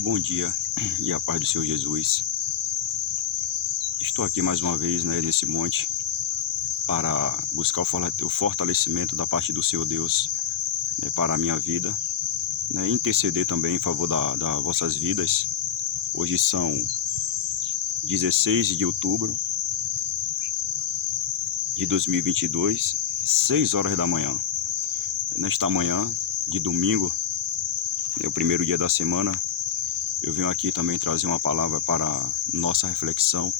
Bom dia e a paz do Senhor Jesus. Estou aqui mais uma vez, nesse monte para buscar o fortalecimento da parte do Senhor Deus, para a minha vida, interceder também em favor das vossas vidas. Hoje são 16 de outubro de 2022, 6 horas da manhã. Nesta manhã de domingo, o primeiro dia da semana, eu venho aqui também trazer uma palavra para nossa reflexão,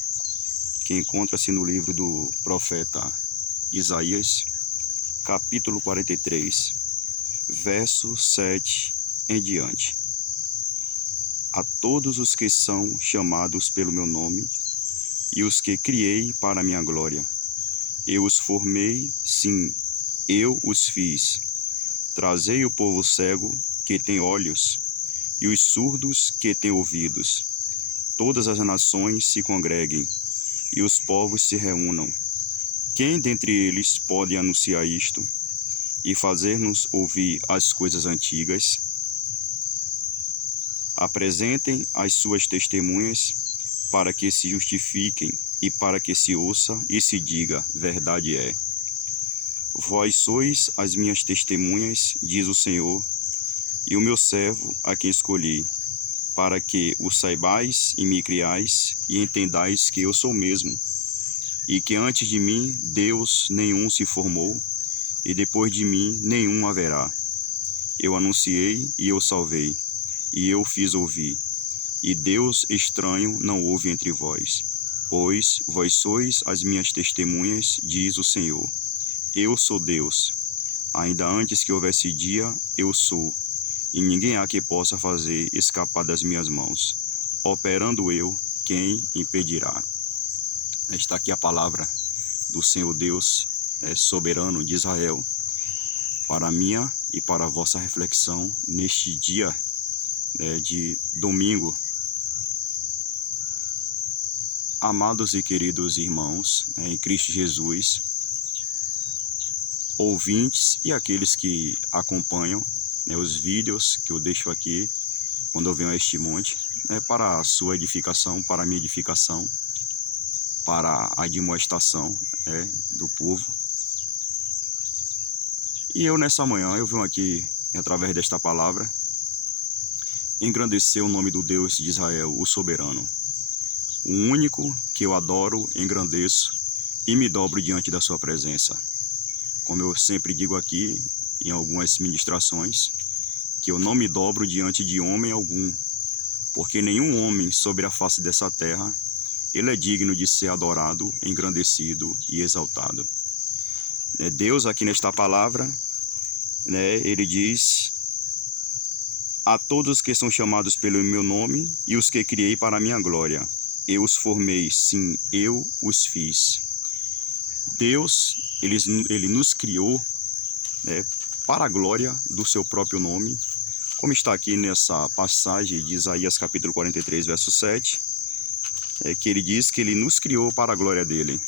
que encontra-se no livro do profeta Isaías, capítulo 43, verso 7 em diante. A todos os que são chamados pelo meu nome, e os que criei para a minha glória, eu os formei, sim, eu os fiz. Trazei o povo cego que tem olhos, e os surdos que têm ouvidos. Todas as nações se congreguem, e os povos se reúnam. Quem dentre eles pode anunciar isto, e fazer-nos ouvir as coisas antigas? Apresentem as suas testemunhas, para que se justifiquem, e para que se ouça e se diga, verdade é. Vós sois as minhas testemunhas, diz o Senhor, e o meu servo a quem escolhi, para que o saibais e me criais, e entendais que eu sou mesmo, e que antes de mim Deus nenhum se formou, e depois de mim nenhum haverá. Eu anunciei e eu salvei, e eu fiz ouvir, e Deus estranho não houve entre vós, pois vós sois as minhas testemunhas, diz o Senhor. Eu sou Deus, ainda antes que houvesse dia, eu sou, e ninguém há que possa fazer escapar das minhas mãos. Operando eu, quem impedirá? Está aqui a palavra do Senhor Deus, soberano de Israel, para a minha e para a vossa reflexão neste dia de domingo. Amados e queridos irmãos, em Cristo Jesus, ouvintes e aqueles que acompanham os vídeos que eu deixo aqui quando eu venho a este monte, para a sua edificação, para a minha edificação, para a admoestação do povo. E eu nessa manhã, eu venho aqui, através desta palavra, engrandecer o nome do Deus de Israel, o soberano, o único que eu adoro, engrandeço e me dobro diante da sua presença. Como eu sempre digo aqui, em algumas ministrações, que eu não me dobro diante de homem algum, porque nenhum homem sobre a face dessa terra, ele é digno de ser adorado, engrandecido e exaltado. Deus aqui nesta palavra, ele diz: a todos que são chamados pelo meu nome e os que criei para a minha glória, eu os formei, sim, eu os fiz. Deus, ele nos criou para a glória do seu próprio nome, como está aqui nessa passagem de Isaías capítulo 43, verso 7, que ele diz que ele nos criou para a glória dele.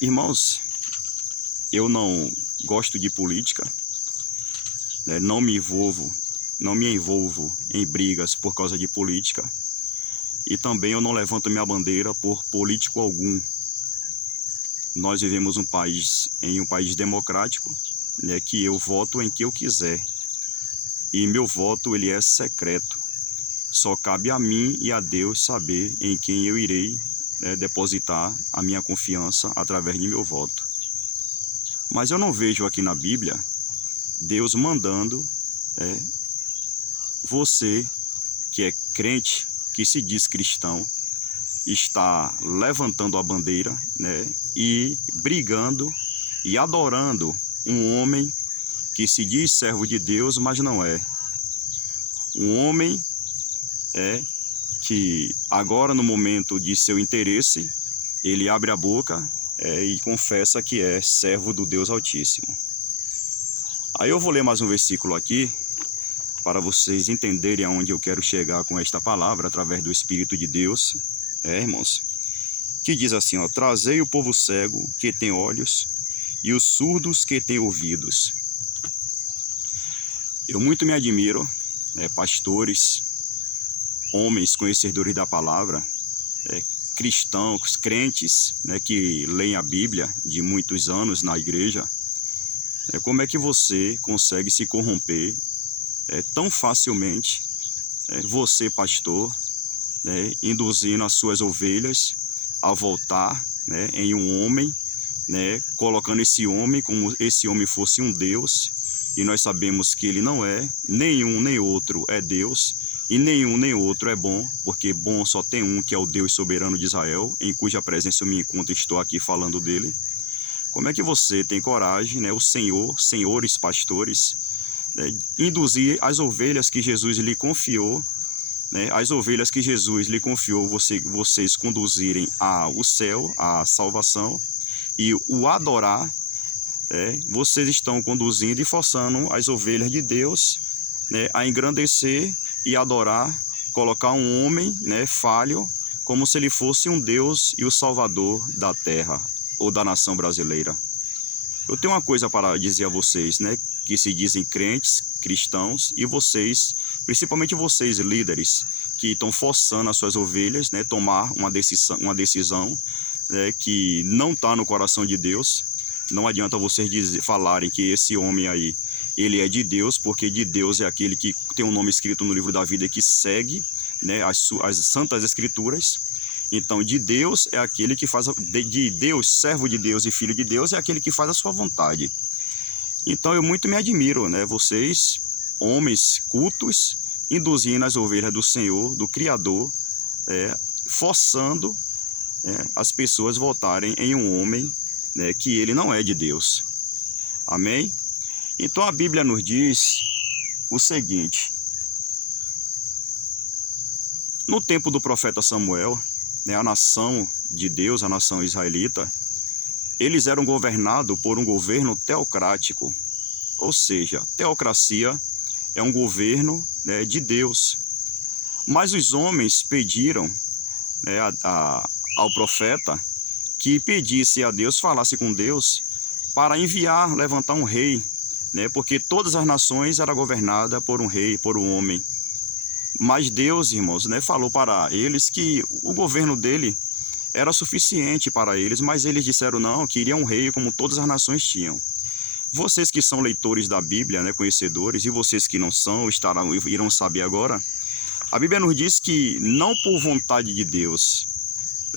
Irmãos, eu não gosto de política, não me envolvo em brigas por causa de política, e também eu não levanto minha bandeira por político algum. Nós vivemos em um país democrático, que eu voto em que eu quiser. E meu voto ele é secreto. Só cabe a mim e a Deus saber em quem eu irei depositar a minha confiança através de meu voto. Mas eu não vejo aqui na Bíblia Deus mandando você, que é crente, que se diz cristão, está levantando a bandeira, e brigando e adorando um homem que se diz servo de Deus, mas não é. Um homem que agora, no momento de seu interesse, ele abre a boca e confessa que é servo do Deus Altíssimo. Aí eu vou ler mais um versículo aqui, para vocês entenderem aonde eu quero chegar com esta palavra, através do Espírito de Deus, irmãos, que diz assim, trazei o povo cego que tem olhos e os surdos que têm ouvidos. Eu muito me admiro pastores, homens conhecedores da palavra, cristãos, crentes, que leem a Bíblia de muitos anos na igreja, como é que você consegue se corromper tão facilmente, você, pastor, induzindo as suas ovelhas a voltar em um homem, colocando esse homem como esse homem fosse um Deus, e nós sabemos que ele não é, nenhum nem outro é Deus, e nenhum nem outro é bom, porque bom só tem um, que é o Deus soberano de Israel, em cuja presença eu me encontro e estou aqui falando dele. Como é que você tem coragem, o Senhor, senhores pastores, induzir as ovelhas que Jesus lhe confiou, as ovelhas que Jesus lhe confiou, vocês conduzirem ao céu, à salvação, e o adorar, vocês estão conduzindo e forçando as ovelhas de Deus a engrandecer e adorar, colocar um homem falho, como se ele fosse um Deus e o Salvador da terra ou da nação brasileira. Eu tenho uma coisa para dizer a vocês, que se dizem crentes, cristãos, e vocês, principalmente vocês líderes, que estão forçando as suas ovelhas, tomar uma decisão que não está no coração de Deus. Não adianta vocês falarem que esse homem aí, ele é de Deus, porque de Deus é aquele que tem um nome escrito no livro da vida que segue as santas escrituras. Então, de Deus é aquele que faz, de Deus, servo de Deus e filho de Deus, é aquele que faz a sua vontade. Então, eu muito me admiro, vocês, homens cultos, induzindo as ovelhas do Senhor, do Criador, forçando as pessoas votarem em um homem que ele não é de Deus. Amém? Então, a Bíblia nos diz o seguinte: no tempo do profeta Samuel, a nação de Deus, a nação israelita, eles eram governados por um governo teocrático, ou seja, teocracia é um governo de Deus. Mas os homens pediram ao profeta que pedisse a Deus, falasse com Deus, para enviar, levantar um rei, porque todas as nações eram governadas por um rei, por um homem. Mas Deus, irmãos, falou para eles que o governo dele era suficiente para eles, mas eles disseram não, queriam um rei como todas as nações tinham. Vocês que são leitores da Bíblia, conhecedores, e vocês que não são, irão saber agora, a Bíblia nos diz que não por vontade de Deus,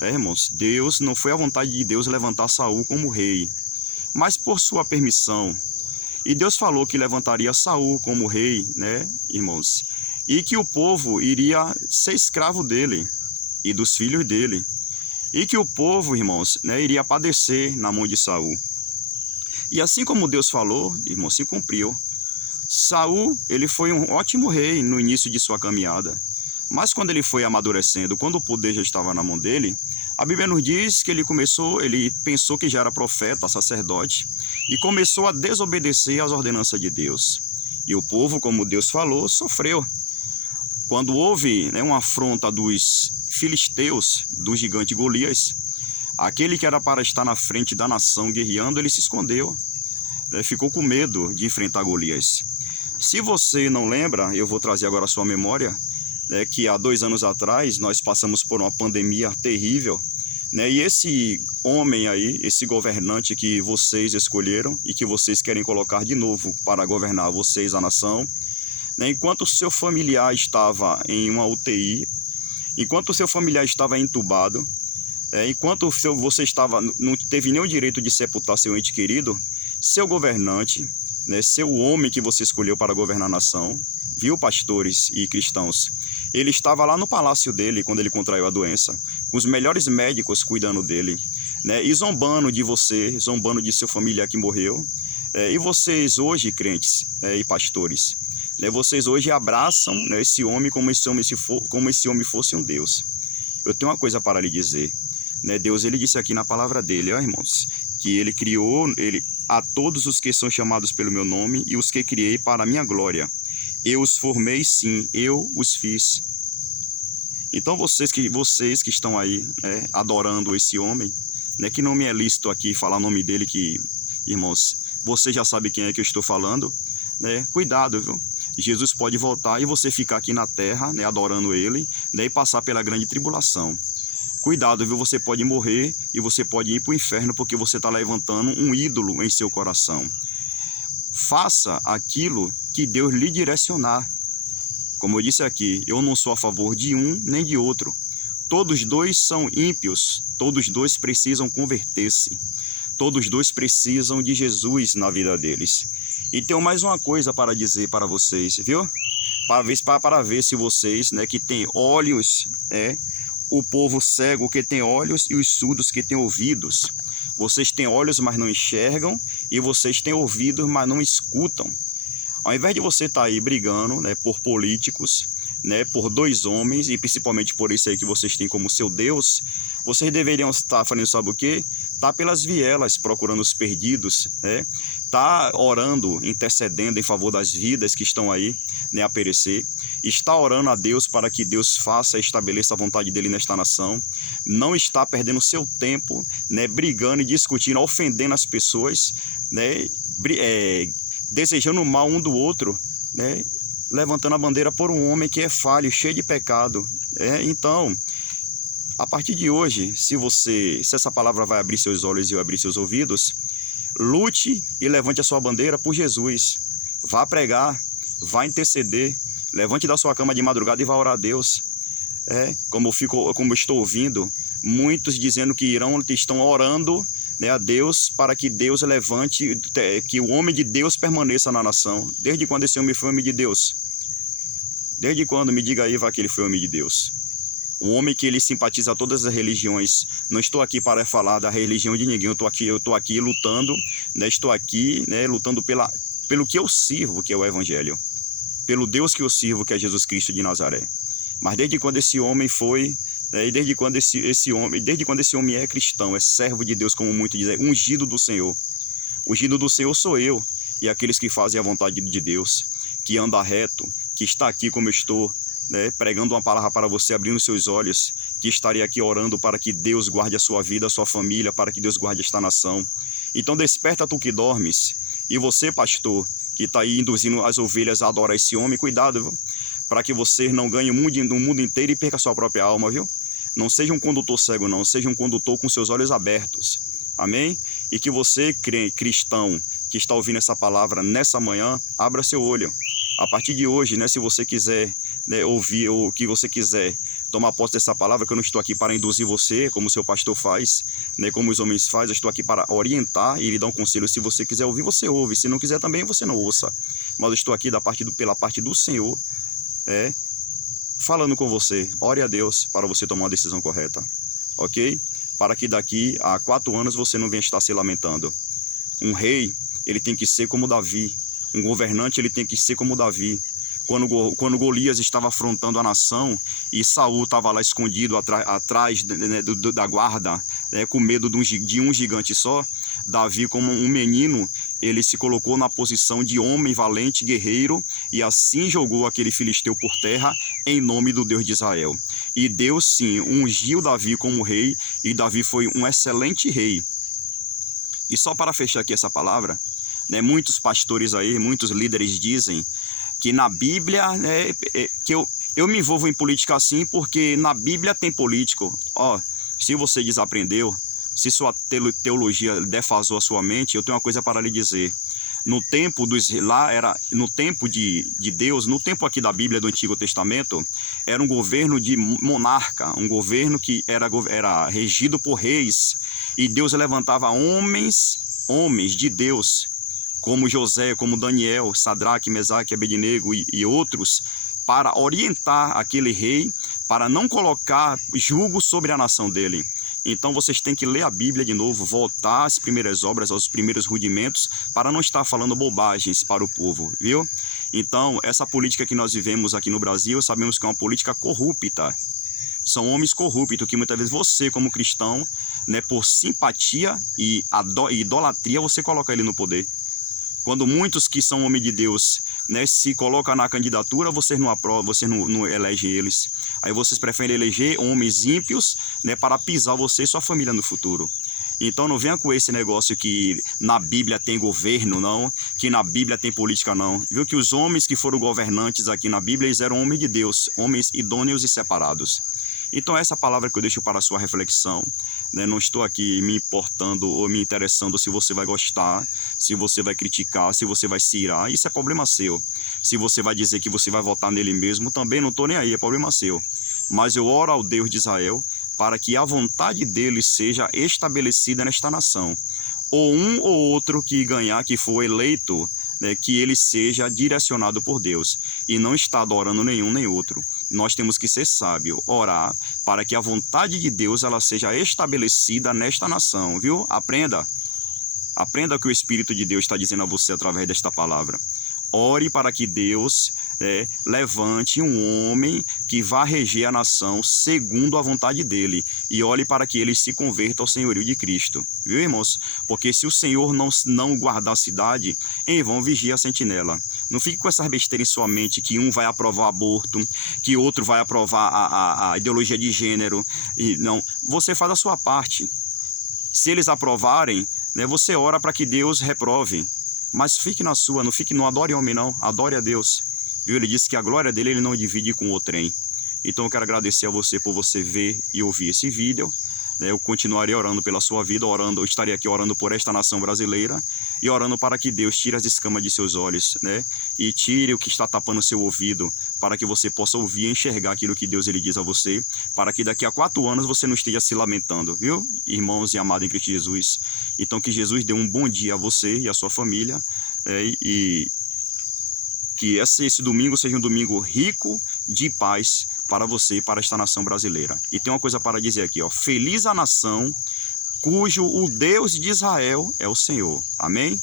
irmãos, Deus não foi a vontade de Deus levantar Saul como rei, mas por sua permissão. E Deus falou que levantaria Saul como rei, irmãos, e que o povo iria ser escravo dele e dos filhos dele, e que o povo, irmãos, iria padecer na mão de Saul. E assim como Deus falou, irmãos, se cumpriu. Saul, ele foi um ótimo rei no início de sua caminhada, mas quando ele foi amadurecendo, quando o poder já estava na mão dele, a Bíblia nos diz que ele pensou que já era profeta, sacerdote, e começou a desobedecer às ordenanças de Deus. E o povo, como Deus falou, sofreu. Quando houve uma afronta dos filisteus, do gigante Golias, aquele que era para estar na frente da nação guerreando, ele se escondeu, ficou com medo de enfrentar Golias. Se você não lembra, eu vou trazer agora a sua memória, que há 2 anos atrás nós passamos por uma pandemia terrível, e esse homem aí, esse governante que vocês escolheram e que vocês querem colocar de novo para governar vocês, a nação, enquanto o seu familiar estava em uma UTI, enquanto o seu familiar estava entubado, enquanto você não teve nenhum direito de sepultar seu ente querido, seu governante, seu homem que você escolheu para governar a nação, viu, pastores e cristãos, ele estava lá no palácio dele quando ele contraiu a doença, com os melhores médicos cuidando dele, e zombando de você, zombando de seu familiar que morreu. E vocês hoje, crentes e pastores, vocês hoje abraçam esse homem como esse homem fosse um Deus. Eu tenho uma coisa para lhe dizer. Deus, ele disse aqui na palavra dele, irmãos, que ele criou a todos os que são chamados pelo meu nome e os que criei para a minha glória. Eu os formei, sim, eu os fiz. Então vocês que estão aí adorando esse homem, que não me é lícito aqui falar o nome dele, que, irmãos, você já sabe quem é que eu estou falando, cuidado, viu? Jesus pode voltar e você ficar aqui na terra, né, adorando ele, né, e passar pela grande tribulação. Cuidado, viu? Você pode morrer e você pode ir para o inferno porque você está levantando um ídolo em seu coração. Faça aquilo que Deus lhe direcionar. Como eu disse aqui, eu não sou a favor de um nem de outro. Todos dois são ímpios, todos dois precisam converter-se. Todos dois precisam de Jesus na vida deles. E tenho mais uma coisa para dizer para vocês, viu? Para ver se vocês, né, que têm olhos, o povo cego que tem olhos e os surdos que têm ouvidos. Vocês têm olhos, mas não enxergam, e vocês têm ouvidos, mas não escutam. Ao invés de você estar aí brigando, né, por políticos, né, por dois homens, e principalmente por esse aí que vocês têm como seu Deus, vocês deveriam estar fazendo, sabe o quê? Tá pelas vielas, procurando os perdidos, né? Tá orando, intercedendo em favor das vidas que estão aí, né, a perecer. Está orando a Deus para que Deus faça e estabeleça a vontade dele nesta nação. Não está perdendo seu tempo, né, brigando e discutindo, ofendendo as pessoas, né, desejando o mal um do outro, né, levantando a bandeira por um homem que é falho, cheio de pecado. Então, a partir de hoje, se essa palavra vai abrir seus olhos e abrir seus ouvidos, lute e levante a sua bandeira por Jesus. Vá pregar, vá interceder, levante da sua cama de madrugada e vá orar a Deus. Como eu estou ouvindo, muitos dizendo que estão orando, né, a Deus para que Deus levante, que o homem de Deus permaneça na nação. Desde quando esse homem foi homem de Deus? Desde quando? Me diga aí, que ele foi homem de Deus. Um homem que ele simpatiza a todas as religiões. Não estou aqui para falar da religião de ninguém. Eu estou aqui lutando, né, estou aqui, né, lutando pelo que eu sirvo, que é o Evangelho. Pelo Deus que eu sirvo, que é Jesus Cristo de Nazaré. Mas desde quando esse homem foi, e desde quando esse homem é cristão, é servo de Deus, como muitos dizem, ungido do Senhor. Ungido do Senhor sou eu e aqueles que fazem a vontade de Deus, que anda reto, que está aqui como eu estou, né, pregando uma palavra para você, abrindo seus olhos, que estarei aqui orando para que Deus guarde a sua vida, a sua família, para que Deus guarde esta nação. Então desperta tu que dormes, e você, pastor, que está aí induzindo as ovelhas a adorar esse homem, cuidado, viu? Para que você não ganhe o mundo inteiro e perca a sua própria alma, viu? Não seja um condutor cego, não, seja um condutor com seus olhos abertos. Amém? E que você, cristão, que está ouvindo essa palavra nessa manhã, abra seu olho. A partir de hoje, né, se você quiser, né, ouvir ou que você quiser tomar posse dessa palavra, que eu não estou aqui para induzir você, como o seu pastor faz, né, como os homens fazem, eu estou aqui para orientar e lhe dar um conselho. Se você quiser ouvir, você ouve. Se não quiser também, você não ouça. Mas eu estou aqui pela parte do Senhor, falando com você. Ore a Deus para você tomar uma decisão correta, ok? Para que daqui a 4 anos você não venha estar se lamentando. Um rei, ele tem que ser como Davi. Um governante, ele tem que ser como Davi. Quando Golias estava afrontando a nação e Saul estava lá escondido atrás, né, da guarda, né, com medo de um gigante só, Davi, como um menino, ele se colocou na posição de homem valente, guerreiro, e assim jogou aquele filisteu por terra em nome do Deus de Israel. E Deus, sim, ungiu Davi como rei, e Davi foi um excelente rei. E só para fechar aqui essa palavra, né, muitos pastores aí, muitos líderes dizem que na Bíblia, né, que eu me envolvo em política assim porque na Bíblia tem político. Se você desaprendeu, se sua teologia defasou a sua mente, eu tenho uma coisa para lhe dizer. No tempo no tempo de Deus, no tempo aqui da Bíblia do Antigo Testamento, era um governo de monarca, um governo que era regido por reis, e Deus levantava homens de Deus, como José, como Daniel, Sadraque, Mesaque, Abednego e outros, para orientar aquele rei, para não colocar jugo sobre a nação dele. Então vocês têm que ler a Bíblia de novo, voltar às primeiras obras, aos primeiros rudimentos, para não estar falando bobagens para o povo, viu? Então, essa política que nós vivemos aqui no Brasil, sabemos que é uma política corrupta. São homens corruptos que muitas vezes você, como cristão, né, por simpatia e idolatria, você coloca ele no poder. Quando muitos que são homens de Deus, né, se colocam na candidatura, vocês não aprovam, vocês não elegem eles. Aí vocês preferem eleger homens ímpios, né, para pisar você e sua família no futuro. Então não venha com esse negócio que na Bíblia tem governo, não, que na Bíblia tem política, não. Viu que os homens que foram governantes aqui na Bíblia, eles eram homens de Deus, homens idôneos e separados. Então essa palavra que eu deixo para a sua reflexão, né? Não estou aqui me importando ou me interessando se você vai gostar, se você vai criticar, se você vai se irar, isso é problema seu. Se você vai dizer que você vai votar nele mesmo, também não estou nem aí, é problema seu. Mas eu oro ao Deus de Israel para que a vontade dele seja estabelecida nesta nação. Ou um ou outro que ganhar, que for eleito, né, que ele seja direcionado por Deus e não está adorando nenhum nem outro. Nós temos que ser sábios, orar para que a vontade de Deus ela seja estabelecida nesta nação, viu? Aprenda o que o Espírito de Deus está dizendo a você através desta palavra. Ore para que Deus levante um homem que vá reger a nação segundo a vontade dele. E olhe para que ele se converta ao senhorio de Cristo. Viu, irmãos? Porque se o Senhor não guardar a cidade, em vão vigia a sentinela. Não fique com essas besteiras em sua mente que um vai aprovar aborto, que outro vai aprovar a ideologia de gênero. E não, você faz a sua parte. Se eles aprovarem, né, você ora para que Deus reprove. Mas fique na sua, não adore homem não, adore a Deus. Viu? Ele disse que a glória dele ele não divide com outrem. Então eu quero agradecer a você por você ver e ouvir esse vídeo. Eu continuarei orando pela sua vida, eu estarei aqui orando por esta nação brasileira e orando para que Deus tire as escamas de seus olhos, né? E tire o que está tapando seu ouvido, para que você possa ouvir e enxergar aquilo que Deus ele diz a você, para que daqui a 4 anos você não esteja se lamentando, viu? Irmãos e amados em Cristo Jesus. Então que Jesus dê um bom dia a você e a sua família, e que esse domingo seja um domingo rico de paz para você e para esta nação brasileira. E tem uma coisa para dizer aqui, ó. Feliz a nação cujo o Deus de Israel é o Senhor. Amém?